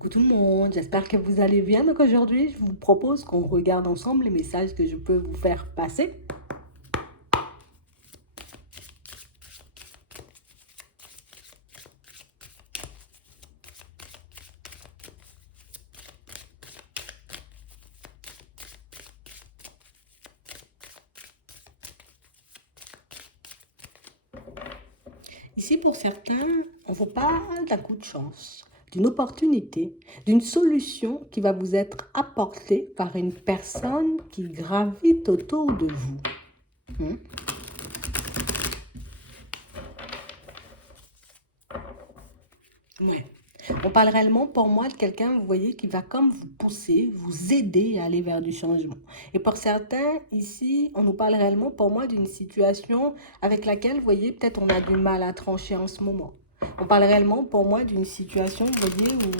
Coucou tout le monde, j'espère que vous allez bien. Donc aujourd'hui, je vous propose qu'on regarde ensemble les messages que je peux vous faire passer. Ici, pour certains, on vous parle d'un coup de chance, d'une opportunité, d'une solution qui va vous être apportée par une personne qui gravite autour de vous. Hmm. Ouais. On parle réellement pour moi de quelqu'un, vous voyez, qui va comme vous pousser, vous aider à aller vers du changement. Et pour certains, ici, on nous parle réellement pour moi d'une situation avec laquelle, vous voyez, peut-être on a du mal à trancher en ce moment. On parle réellement pour moi d'une situation, vous voyez, où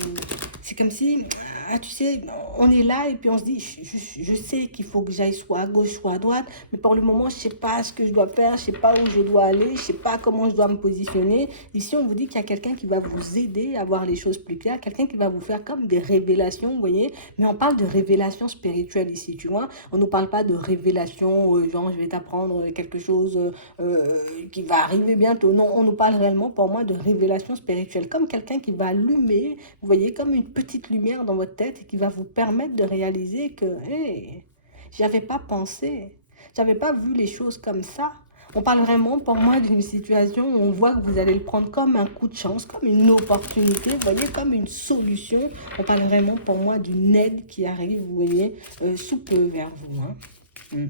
c'est comme si, ah, tu sais, on est là et puis on se dit, je sais qu'il faut que j'aille soit à gauche, soit à droite, mais pour le moment, je ne sais pas ce que je dois faire, je ne sais pas où je dois aller, je ne sais pas comment je dois me positionner. Ici, on vous dit qu'il y a quelqu'un qui va vous aider à voir les choses plus claires, quelqu'un qui va vous faire comme des révélations, vous voyez, mais on parle de révélations spirituelles ici, tu vois. On ne nous parle pas de révélations, genre je vais t'apprendre quelque chose qui va arriver bientôt. Non, on nous parle réellement pour moi de révélations spirituelles, comme quelqu'un qui va allumer, vous voyez, comme une petite lumière dans votre tête et qui va vous permettre de réaliser que, hey, j'y avais pas pensé, j'avais pas vu les choses comme ça. On parle vraiment pour moi d'une situation où on voit que vous allez le prendre comme un coup de chance, comme une opportunité, vous voyez, comme une solution. On parle vraiment pour moi d'une aide qui arrive, vous voyez, sous peu vers vous. Hein. Mm.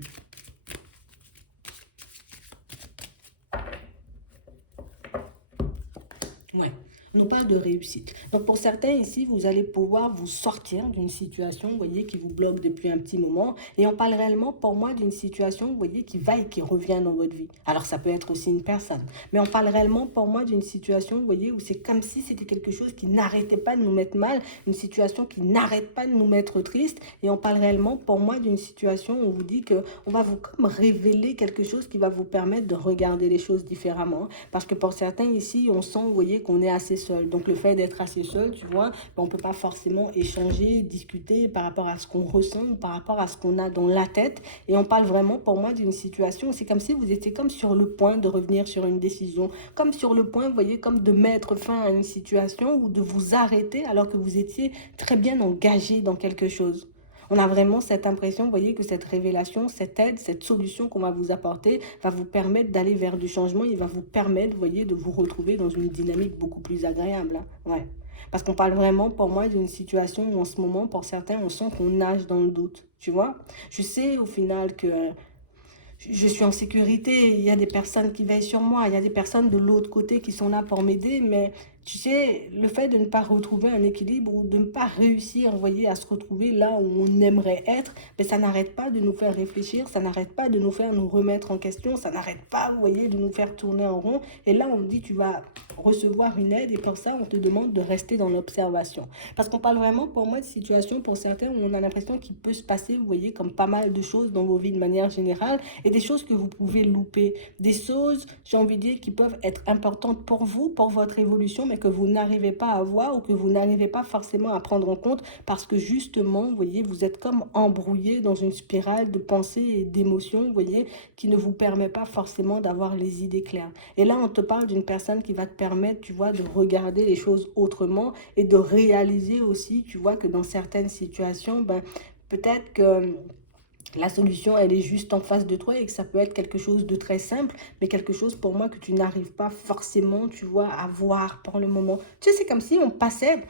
Ouais, on nous parle de réussite. Donc pour certains ici, vous allez pouvoir vous sortir d'une situation, vous voyez, qui vous bloque depuis un petit moment. Et on parle réellement pour moi d'une situation, vous voyez, qui va et qui revient dans votre vie. Alors ça peut être aussi une personne. Mais on parle réellement pour moi d'une situation, vous voyez, où c'est comme si c'était quelque chose qui n'arrêtait pas de nous mettre mal, une situation qui n'arrête pas de nous mettre triste. Et on parle réellement pour moi d'une situation où on vous dit que on va vous comme révéler quelque chose qui va vous permettre de regarder les choses différemment. Parce que pour certains ici, on sent, vous voyez, qu'on est assez seul. Donc le fait d'être assez seul, tu vois, on ne peut pas forcément échanger, discuter par rapport à ce qu'on ressent, ou par rapport à ce qu'on a dans la tête. Et on parle vraiment pour moi d'une situation, c'est comme si vous étiez comme sur le point de revenir sur une décision, comme sur le point, vous voyez, comme de mettre fin à une situation ou de vous arrêter alors que vous étiez très bien engagé dans quelque chose. On a vraiment cette impression, vous voyez, que cette révélation, cette aide, cette solution qu'on va vous apporter va vous permettre d'aller vers du changement. Il va vous permettre, vous voyez, de vous retrouver dans une dynamique beaucoup plus agréable. Hein. Ouais. Parce qu'on parle vraiment, pour moi, d'une situation où en ce moment, pour certains, on sent qu'on nage dans le doute. Tu vois? Je sais au final que je suis en sécurité, il y a des personnes qui veillent sur moi, il y a des personnes de l'autre côté qui sont là pour m'aider, mais tu sais, le fait de ne pas retrouver un équilibre ou de ne pas réussir, vous voyez, à se retrouver là où on aimerait être, mais ça n'arrête pas de nous faire réfléchir, ça n'arrête pas de nous faire nous remettre en question, ça n'arrête pas, vous voyez, de nous faire tourner en rond. Et là, on me dit, tu vas recevoir une aide et pour ça, on te demande de rester dans l'observation. Parce qu'on parle vraiment, pour moi, de situations, pour certains, où on a l'impression qu'il peut se passer, vous voyez, comme pas mal de choses dans vos vies de manière générale, et des choses que vous pouvez louper, des choses, j'ai envie de dire, qui peuvent être importantes pour vous, pour votre évolution, mais que vous n'arrivez pas à voir ou que vous n'arrivez pas forcément à prendre en compte parce que justement, vous voyez, vous êtes comme embrouillé dans une spirale de pensées et d'émotions, vous voyez, qui ne vous permet pas forcément d'avoir les idées claires. Et là, on te parle d'une personne qui va te permettre, tu vois, de regarder les choses autrement et de réaliser aussi, tu vois, que dans certaines situations, ben, peut-être que la solution, elle est juste en face de toi et que ça peut être quelque chose de très simple, mais quelque chose pour moi que tu n'arrives pas forcément, tu vois, à voir pour le moment. Tu sais, c'est comme si on passait.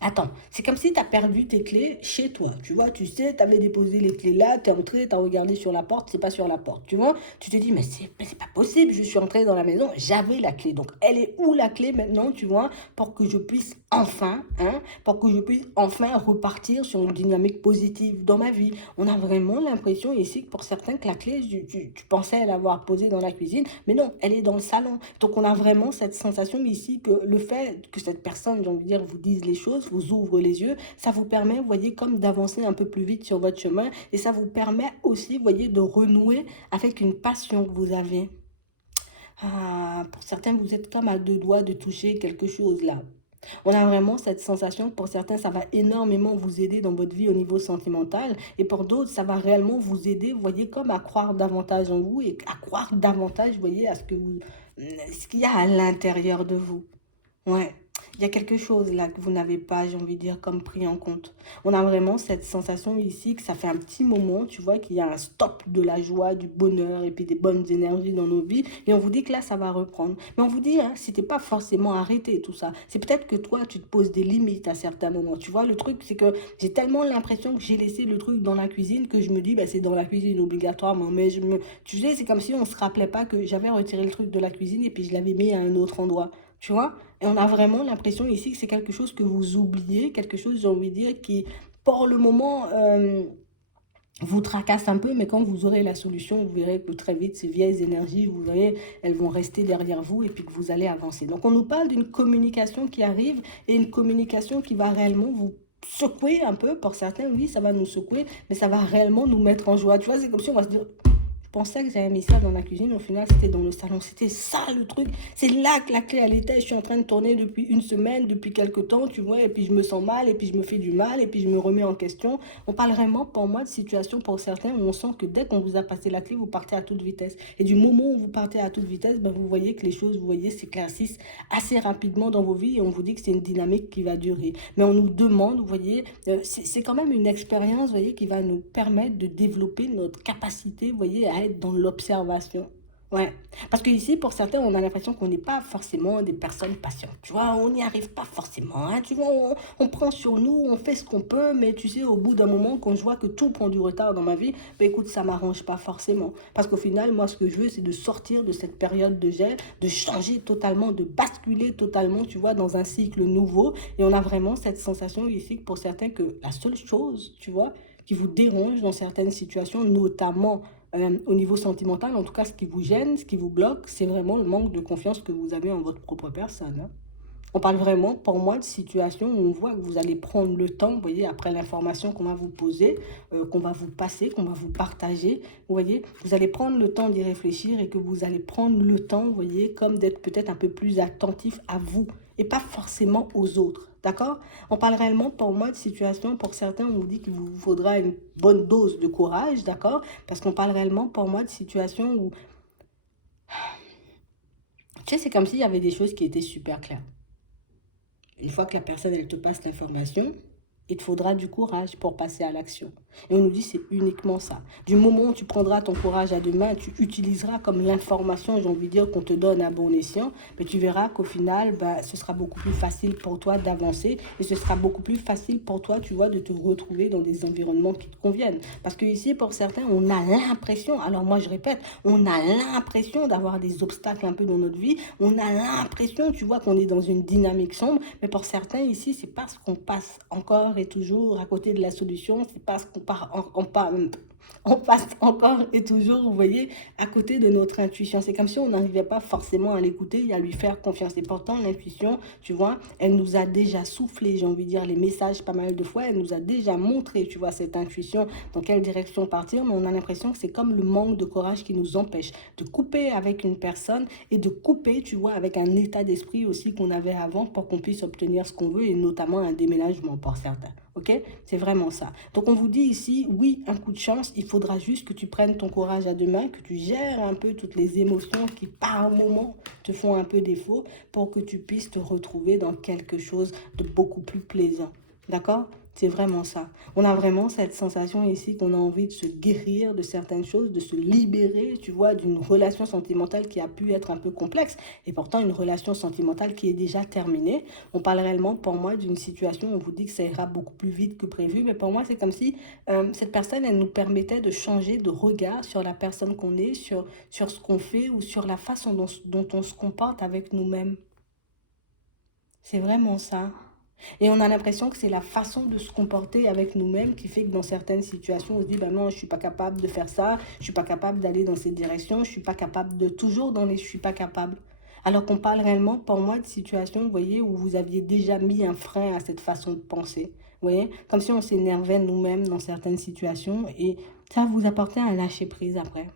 Attends, c'est comme si tu as perdu tes clés chez toi. Tu vois, tu sais, tu avais déposé les clés là, tu es entré, tu as regardé sur la porte, c'est pas sur la porte. Tu vois, tu te dis, mais c'est pas possible, je suis entré dans la maison, j'avais la clé. Donc, elle est où la clé maintenant, tu vois, pour que je puisse enfin, hein, pour que je puisse enfin repartir sur une dynamique positive dans ma vie. On a vraiment l'impression ici que pour certains, que la clé, tu pensais l'avoir posée dans la cuisine, mais non, elle est dans le salon. Donc, on a vraiment cette sensation ici que le fait que cette personne, j'ai envie de dire, vous dise les choses, vous ouvre les yeux, ça vous permet, vous voyez, comme d'avancer un peu plus vite sur votre chemin et ça vous permet aussi, vous voyez, de renouer avec une passion que vous avez. Ah, pour certains, vous êtes comme à deux doigts de toucher quelque chose là. On a vraiment cette sensation que pour certains, ça va énormément vous aider dans votre vie au niveau sentimental et pour d'autres, ça va réellement vous aider, vous voyez, comme à croire davantage en vous et à croire davantage, vous voyez, à ce qu'il y a à l'intérieur de vous. Ouais, il y a quelque chose là que vous n'avez pas, j'ai envie de dire, comme pris en compte. On a vraiment cette sensation ici que ça fait un petit moment, tu vois, qu'il y a un stop de la joie, du bonheur et puis des bonnes énergies dans nos vies. Et on vous dit que là, ça va reprendre. Mais on vous dit, hein, c'était pas forcément arrêté tout ça. C'est peut-être que toi, tu te poses des limites à certains moments. Tu vois, le truc, c'est que j'ai tellement l'impression que j'ai laissé le truc dans la cuisine que je me dis, bah, c'est dans la cuisine obligatoirement. Tu sais, c'est comme si on se rappelait pas que j'avais retiré le truc de la cuisine et puis je l'avais mis à un autre endroit. Tu vois? Et on a vraiment l'impression ici que c'est quelque chose que vous oubliez, quelque chose, j'ai envie de dire, qui, pour le moment, vous tracasse un peu, mais quand vous aurez la solution, vous verrez que très vite, ces vieilles énergies, vous verrez, elles vont rester derrière vous et puis que vous allez avancer. Donc, on nous parle d'une communication qui arrive et une communication qui va réellement vous secouer un peu. Pour certains, oui, ça va nous secouer, mais ça va réellement nous mettre en joie. Tu vois, c'est comme si on va se dire, je pensais que j'avais mis ça dans la cuisine, au final c'était dans le salon. C'était ça le truc. C'est là que la clé elle était. Je suis en train de tourner depuis une semaine, depuis quelque temps, tu vois, et puis je me sens mal, et puis je me fais du mal, et puis je me remets en question. On parle vraiment pour moi de situation pour certains où on sent que dès qu'on vous a passé la clé, vous partez à toute vitesse. Et du moment où vous partez à toute vitesse, ben, vous voyez que les choses, vous voyez, s'éclaircissent assez rapidement dans vos vies et on vous dit que c'est une dynamique qui va durer. Mais on nous demande, vous voyez, c'est quand même une expérience, vous voyez, qui va nous permettre de développer notre capacité, vous voyez, à être dans l'observation. Ouais, parce que ici, pour certains, on a l'impression qu'on n'est pas forcément des personnes patientes. Tu vois, on n'y arrive pas forcément. Hein, tu vois, on prend sur nous, on fait ce qu'on peut, mais tu sais, au bout d'un moment, quand je vois que tout prend du retard dans ma vie, ben écoute, ça m'arrange pas forcément. Parce qu'au final, moi, ce que je veux, c'est de sortir de cette période de gel, de changer totalement, de basculer totalement, tu vois, dans un cycle nouveau. Et on a vraiment cette sensation ici, pour certains, que la seule chose, tu vois, qui vous dérange dans certaines situations, notamment au niveau sentimental, en tout cas, ce qui vous gêne, ce qui vous bloque, c'est vraiment le manque de confiance que vous avez en votre propre personne. Hein. On parle vraiment, pour moi, de situations où on voit que vous allez prendre le temps, vous voyez, après l'information qu'on va vous poser, qu'on va vous passer, qu'on va vous partager, vous voyez, vous allez prendre le temps d'y réfléchir et que vous allez prendre le temps, vous voyez, comme d'être peut-être un peu plus attentif à vous et pas forcément aux autres. D'accord? On parle réellement, pour moi, de situations, pour certains, on vous dit qu'il vous faudra une bonne dose de courage, d'accord? Parce qu'on parle réellement, pour moi, de situations où, tu sais, c'est comme s'il y avait des choses qui étaient super claires. Une fois que la personne, elle te passe l'information, il te faudra du courage pour passer à l'action. Et on nous dit c'est uniquement ça. Du moment où tu prendras ton courage à deux mains, tu utiliseras comme l'information, j'ai envie de dire, qu'on te donne à bon escient, mais tu verras qu'au final, bah, ce sera beaucoup plus facile pour toi d'avancer et ce sera beaucoup plus facile pour toi, tu vois, de te retrouver dans des environnements qui te conviennent. Parce que ici, pour certains, on a l'impression, alors moi je répète, on a l'impression d'avoir des obstacles un peu dans notre vie, on a l'impression, tu vois, qu'on est dans une dynamique sombre, mais pour certains ici, c'est parce qu'on passe encore et toujours à côté de la solution, c'est parce qu'on on passe encore et toujours, vous voyez, à côté de notre intuition. C'est comme si on n'arrivait pas forcément à l'écouter et à lui faire confiance. Et pourtant, l'intuition, tu vois, elle nous a déjà soufflé, j'ai envie de dire, les messages pas mal de fois. Elle nous a déjà montré, tu vois, cette intuition, dans quelle direction partir. Mais on a l'impression que c'est comme le manque de courage qui nous empêche de couper avec une personne et de couper, tu vois, avec un état d'esprit aussi qu'on avait avant pour qu'on puisse obtenir ce qu'on veut et notamment un déménagement pour certains. Ok? C'est vraiment ça. Donc on vous dit ici, oui, un coup de chance, il faudra juste que tu prennes ton courage à deux mains, que tu gères un peu toutes les émotions qui par moment te font un peu défaut pour que tu puisses te retrouver dans quelque chose de beaucoup plus plaisant. D'accord? C'est vraiment ça. On a vraiment cette sensation ici qu'on a envie de se guérir de certaines choses, de se libérer, tu vois, d'une relation sentimentale qui a pu être un peu complexe et pourtant une relation sentimentale qui est déjà terminée. On parle réellement pour moi d'une situation où on vous dit que ça ira beaucoup plus vite que prévu, mais pour moi c'est comme si cette personne, elle nous permettait de changer de regard sur la personne qu'on est, sur ce qu'on fait ou sur la façon dont on se comporte avec nous-mêmes. C'est vraiment ça. Et on a l'impression que c'est la façon de se comporter avec nous-mêmes qui fait que dans certaines situations, on se dit, ben non, je suis pas capable de faire ça, je suis pas capable d'aller dans cette direction, je suis pas capable de toujours dans les je suis pas capable. Alors qu'on parle réellement, pour moi, de situations, vous voyez, où vous aviez déjà mis un frein à cette façon de penser. Vous voyez, comme si on s'énervait nous-mêmes dans certaines situations et ça vous apportait un lâcher prise après.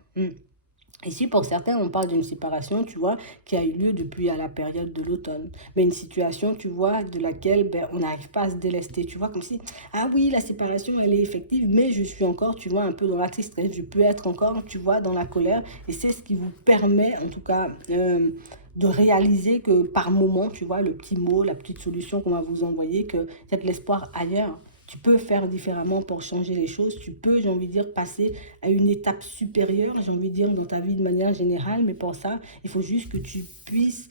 Ici, pour certains, on parle d'une séparation, tu vois, qui a eu lieu depuis à la période de l'automne. Mais une situation, tu vois, de laquelle ben, on n'arrive pas à se délester. Tu vois, comme si, ah oui, la séparation, elle est effective, mais je suis encore, tu vois, un peu dans la tristesse. Je peux être encore, tu vois, dans la colère. Et c'est ce qui vous permet, en tout cas, de réaliser que par moment, tu vois, le petit mot, la petite solution qu'on va vous envoyer, qu'il y a de l'espoir ailleurs. Tu peux faire différemment pour changer les choses. Tu peux, j'ai envie de dire, passer à une étape supérieure, j'ai envie de dire, dans ta vie de manière générale. Mais pour ça, il faut juste que tu puisses,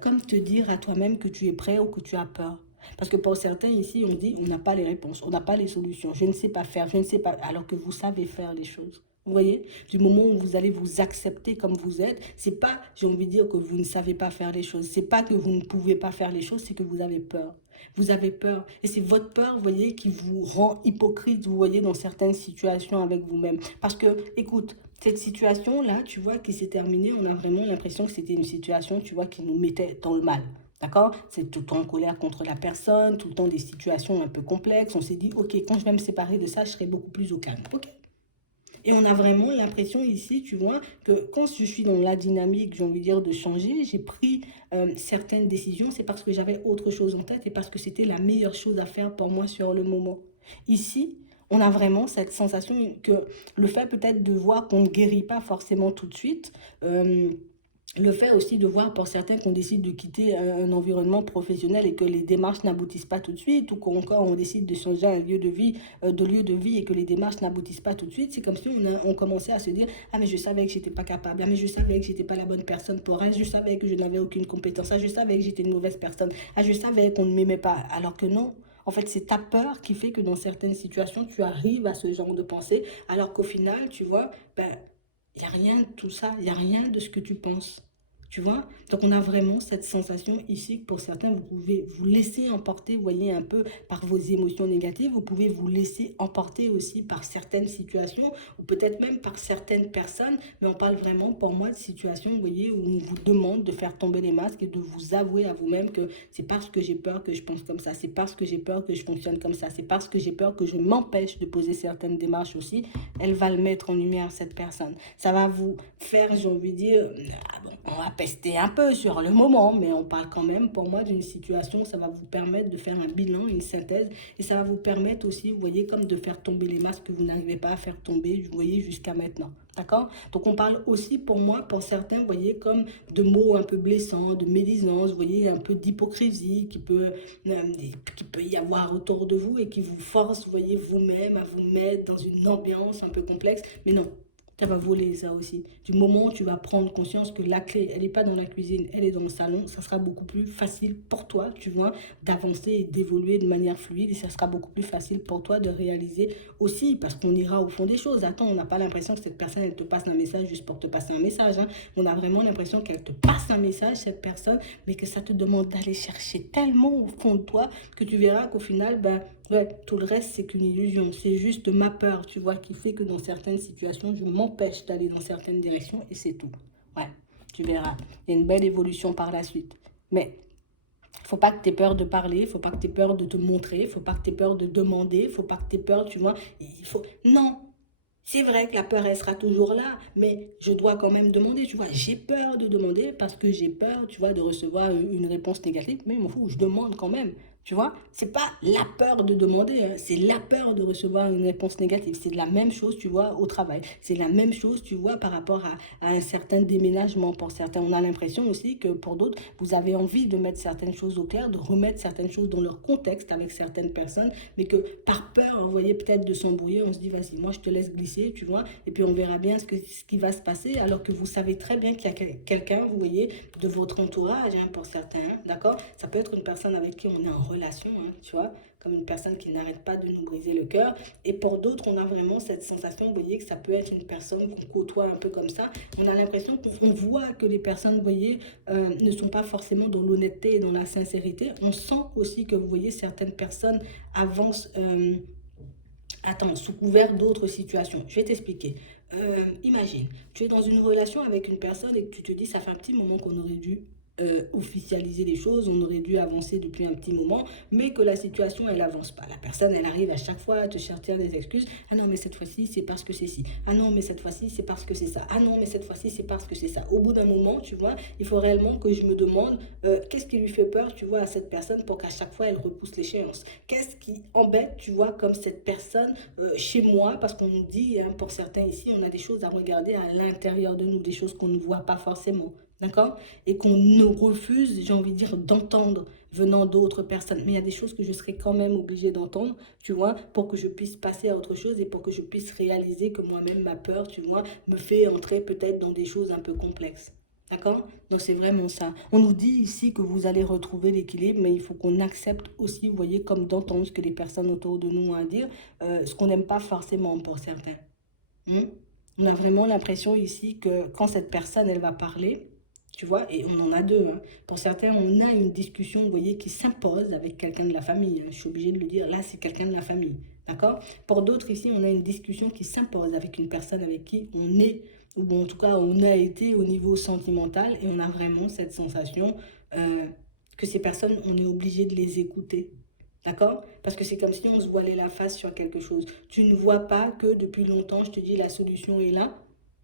comme te dire à toi-même que tu es prêt ou que tu as peur. Parce que pour certains ici, on dit, on n'a pas les réponses, on n'a pas les solutions. Je ne sais pas faire, je ne sais pas, alors que vous savez faire les choses. Vous voyez, du moment où vous allez vous accepter comme vous êtes, c'est pas, j'ai envie de dire, que vous ne savez pas faire les choses. C'est pas que vous ne pouvez pas faire les choses, c'est que vous avez peur. Vous avez peur. Et c'est votre peur, vous voyez, qui vous rend hypocrite, vous voyez, dans certaines situations avec vous-même. Parce que, écoute, cette situation-là, tu vois, qui s'est terminée, on a vraiment l'impression que c'était une situation, tu vois, qui nous mettait dans le mal. D'accord? C'est tout le temps en colère contre la personne, tout le temps des situations un peu complexes. On s'est dit, ok, quand je vais me séparer de ça, je serai beaucoup plus au calme. Ok? Et on a vraiment l'impression ici, tu vois, que quand je suis dans la dynamique, j'ai envie de dire, de changer, j'ai pris certaines décisions, c'est parce que j'avais autre chose en tête et parce que c'était la meilleure chose à faire pour moi sur le moment. Ici, on a vraiment cette sensation que le fait peut-être de voir qu'on ne guérit pas forcément tout de suite, le fait aussi de voir pour certains qu'on décide de quitter un environnement professionnel et que les démarches n'aboutissent pas tout de suite, ou qu'encore on décide de changer un lieu de vie et que les démarches n'aboutissent pas tout de suite, c'est comme si on commençait à se dire, ah mais je savais que j'étais pas capable, ah mais je savais que j'étais pas la bonne personne pour elle, je savais que je n'avais aucune compétence, ah je savais que j'étais une mauvaise personne, ah je savais qu'on ne m'aimait pas, alors que non. En fait, c'est ta peur qui fait que dans certaines situations, tu arrives à ce genre de pensée, alors qu'au final, tu vois, ben, il n'y a rien de tout ça, il n'y a rien de ce que tu penses. Tu vois? Donc on a vraiment cette sensation ici que pour certains, vous pouvez vous laisser emporter, vous voyez, un peu par vos émotions négatives. Vous pouvez vous laisser emporter aussi par certaines situations ou peut-être même par certaines personnes. Mais on parle vraiment pour moi de situations, vous voyez, où on vous demande de faire tomber les masques et de vous avouer à vous-même que c'est parce que j'ai peur que je pense comme ça. C'est parce que j'ai peur que je fonctionne comme ça. C'est parce que j'ai peur que je m'empêche de poser certaines démarches aussi. Elle va le mettre en lumière, cette personne. Ça va vous faire, j'ai envie de dire, ah bon, on va pester un peu sur le moment, mais on parle quand même, pour moi, d'une situation. Ça va vous permettre de faire un bilan, une synthèse, et ça va vous permettre aussi, vous voyez, comme de faire tomber les masques que vous n'arrivez pas à faire tomber, vous voyez, jusqu'à maintenant. D'accord? Donc on parle aussi pour moi, pour certains, vous voyez, comme de mots un peu blessants, de médisance, vous voyez, un peu d'hypocrisie qui peut y avoir autour de vous et qui vous force, vous voyez, vous-même à vous mettre dans une ambiance un peu complexe. Mais non, ça va voler ça aussi. Du moment où tu vas prendre conscience que la clé, elle n'est pas dans la cuisine, elle est dans le salon, ça sera beaucoup plus facile pour toi, tu vois, d'avancer et d'évoluer de manière fluide. Et ça sera beaucoup plus facile pour toi de réaliser aussi, parce qu'on ira au fond des choses. Attends, on n'a pas l'impression que cette personne, elle te passe un message juste pour te passer un message, hein. On a vraiment l'impression qu'elle te passe un message, cette personne, mais que ça te demande d'aller chercher tellement au fond de toi que tu verras qu'au final, ben, ouais, tout le reste, c'est qu'une illusion. C'est juste ma peur, tu vois, qui fait que dans certaines situations, je m'empêche d'aller dans certaines directions et c'est tout. Ouais, tu verras. Il y a une belle évolution par la suite. Mais faut pas que tu aies peur de parler, faut pas que tu aies peur de te montrer, faut pas que tu aies peur de demander, faut pas que tu aies peur, tu vois. Il faut... Non, c'est vrai que la peur, elle sera toujours là, mais je dois quand même demander, tu vois. J'ai peur de demander parce que j'ai peur, tu vois, de recevoir une réponse négative, mais il m'en fout, je demande quand même, tu vois. C'est pas la peur de demander, hein, c'est la peur de recevoir une réponse négative. C'est la même chose, tu vois, au travail. C'est la même chose, tu vois, par rapport à un certain déménagement. Pour certains, on a l'impression aussi que pour d'autres, vous avez envie de mettre certaines choses au clair, de remettre certaines choses dans leur contexte avec certaines personnes, mais que par peur, vous voyez, peut-être de s'embrouiller, on se dit, vas-y, moi je te laisse glisser, tu vois, et puis on verra bien ce qui va se passer, alors que vous savez très bien qu'il y a quelqu'un, vous voyez, de votre entourage, hein, pour certains, hein, d'accord? Ça peut être une personne avec qui on est en relation, hein, tu vois, comme une personne qui n'arrête pas de nous briser le cœur. Et pour d'autres, on a vraiment cette sensation, vous voyez, que ça peut être une personne qu'on côtoie un peu comme ça. On a l'impression qu'on voit que les personnes, vous voyez, ne sont pas forcément dans l'honnêteté et dans la sincérité. On sent aussi que, vous voyez, certaines personnes avancent... attends, sous couvert d'autres situations. Je vais t'expliquer. Imagine, tu es dans une relation avec une personne et que tu te dis, ça fait un petit moment qu'on aurait dû. officialiser les choses, on aurait dû avancer depuis un petit moment, mais que la situation, elle avance pas. La personne, elle arrive à chaque fois à te sortir des excuses. Ah non, mais cette fois-ci, c'est parce que c'est ci. Ah non, mais cette fois-ci, c'est parce que c'est ça. Ah non, mais cette fois-ci, c'est parce que c'est ça. Au bout d'un moment, tu vois, il faut réellement que je me demande qu'est-ce qui lui fait peur, tu vois, à cette personne pour qu'à chaque fois, elle repousse l'échéance. Qu'est-ce qui embête, tu vois, comme cette personne chez moi, parce qu'on nous dit, hein, pour certains ici, on a des choses à regarder à l'intérieur de nous, des choses qu'on ne voit pas forcément. D'accord? Et qu'on nous refuse, j'ai envie de dire, d'entendre venant d'autres personnes. Mais il y a des choses que je serais quand même obligée d'entendre, tu vois, pour que je puisse passer à autre chose et pour que je puisse réaliser que moi-même, ma peur, tu vois, me fait entrer peut-être dans des choses un peu complexes. D'accord? Donc c'est vraiment ça. On nous dit ici que vous allez retrouver l'équilibre, mais il faut qu'on accepte aussi, vous voyez, comme d'entendre ce que les personnes autour de nous ont à dire, ce qu'on n'aime pas forcément pour certains. Hmm. On a vraiment l'impression ici que quand cette personne, elle va parler, tu vois, et on en a deux, hein. Pour certains, on a une discussion, vous voyez, qui s'impose avec quelqu'un de la famille, hein. Je suis obligée de le dire, là, c'est quelqu'un de la famille, d'accord? Pour d'autres, ici, on a une discussion qui s'impose avec une personne avec qui on est, ou bon, en tout cas, on a été au niveau sentimental, et on a vraiment cette sensation que ces personnes, on est obligé de les écouter. D'accord? Parce que c'est comme si on se voilait la face sur quelque chose. Tu ne vois pas que depuis longtemps, je te dis, la solution est là.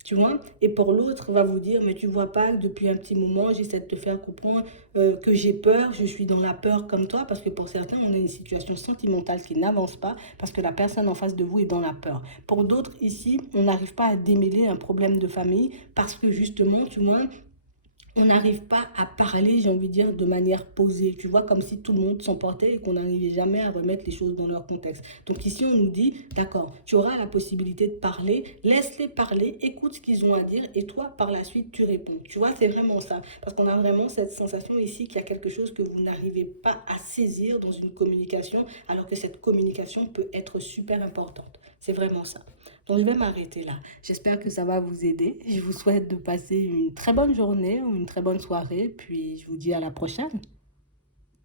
Tu vois? Et pour l'autre, va vous dire, mais tu vois pas que depuis un petit moment, j'essaie de te faire comprendre que j'ai peur, je suis dans la peur comme toi, parce que pour certains, on a une situation sentimentale qui n'avance pas, parce que la personne en face de vous est dans la peur. Pour d'autres, ici, on n'arrive pas à démêler un problème de famille, parce que justement, tu vois, on n'arrive pas à parler, j'ai envie de dire, de manière posée. Tu vois, comme si tout le monde s'emportait et qu'on n'arrivait jamais à remettre les choses dans leur contexte. Donc ici, on nous dit, d'accord, tu auras la possibilité de parler, laisse-les parler, écoute ce qu'ils ont à dire et toi, par la suite, tu réponds. Tu vois, c'est vraiment ça. Parce qu'on a vraiment cette sensation ici qu'il y a quelque chose que vous n'arrivez pas à saisir dans une communication, alors que cette communication peut être super importante. C'est vraiment ça. Donc, je vais m'arrêter là. J'espère que ça va vous aider. Je vous souhaite de passer une très bonne journée ou une très bonne soirée. Puis, je vous dis à la prochaine.